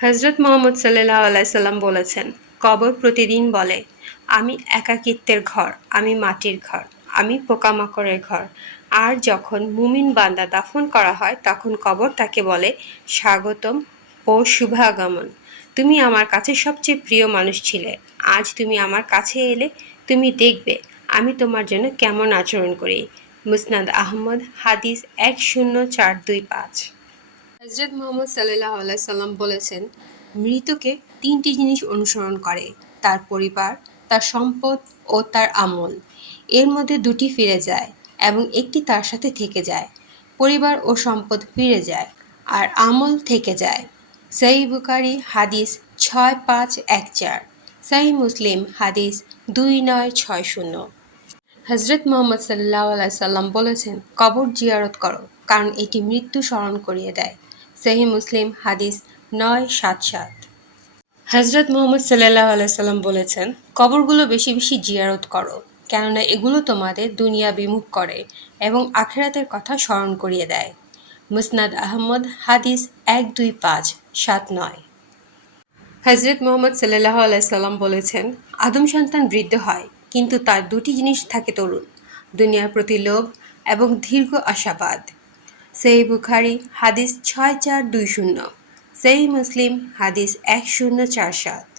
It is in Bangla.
হজরত মুহাম্মদ সাল্লাল্লাহু আলাইহি সাল্লাম বলেছেন, কবর প্রতিদিন বলে, আমি একাকিত্বের ঘর, আমি মাটির ঘর, আমি পোকামাকড়ের ঘর। আর যখন মুমিন বান্দা দাফন করা হয় তখন কবর তাকে বলে, স্বাগতম ও শুভাগমন। তুমি আমার কাছে সবচেয়ে প্রিয় মানুষ ছিলে। আজ তুমি আমার কাছে এলে, তুমি দেখবে আমি তোমার জন্য কেমন আচরণ করি। মুসনাদ আহমদ, হাদিস 10425। হজরত মুহাম্মদ সাল্লাল্লাহু আলাইহি সাল্লাম বলেছেন, মৃতকে তিনটি জিনিস অনুসরণ করে: তার পরিবার, তার সম্পদ ও তার আমল। এর মধ্যে দুটি ফিরে যায় এবং একটি তার সাথে থেকে যায়। পরিবার ও সম্পদ ফিরে যায় আর আমল থেকে যায়। সহিহ বুখারী হাদিস 6514, সহিহ মুসলিম হাদিস 2960। হজরত মুহাম্মদ সাল্লাল্লাহু আলাইহি সাল্লাম বলেছেন, কবর জিয়ারত করো, কারণ এটি মৃত্যু স্মরণ করিয়ে দেয়। সহিহ মুসলিম হাদিস 977। হজরত মুহাম্মদ সাল্লাল্লাহু আলাইহি সাল্লাম বলেছেন, কবরগুলো বেশি বেশি জিয়ারত করো, কেননা এগুলো তোমাদের দুনিয়া বিমুখ করে এবং আখিরাতের কথা স্মরণ করিয়ে দেয়। মুসনাদ আহমদ, হাদিস 1257-9। হজরত মুহাম্মদ সাল্লাল্লাহু আলাইহি সাল্লাম বলেছেন, আদম সন্তান বৃদ্ধ হয়, কিন্তু তার দুটি জিনিস থাকে তরুণ: দুনিয়ার প্রতি লোভ এবং দীর্ঘ আশাবাদ। সহিহ বুখারী হাদিস 6420, সহিহ মুসলিম হাদিস 1047।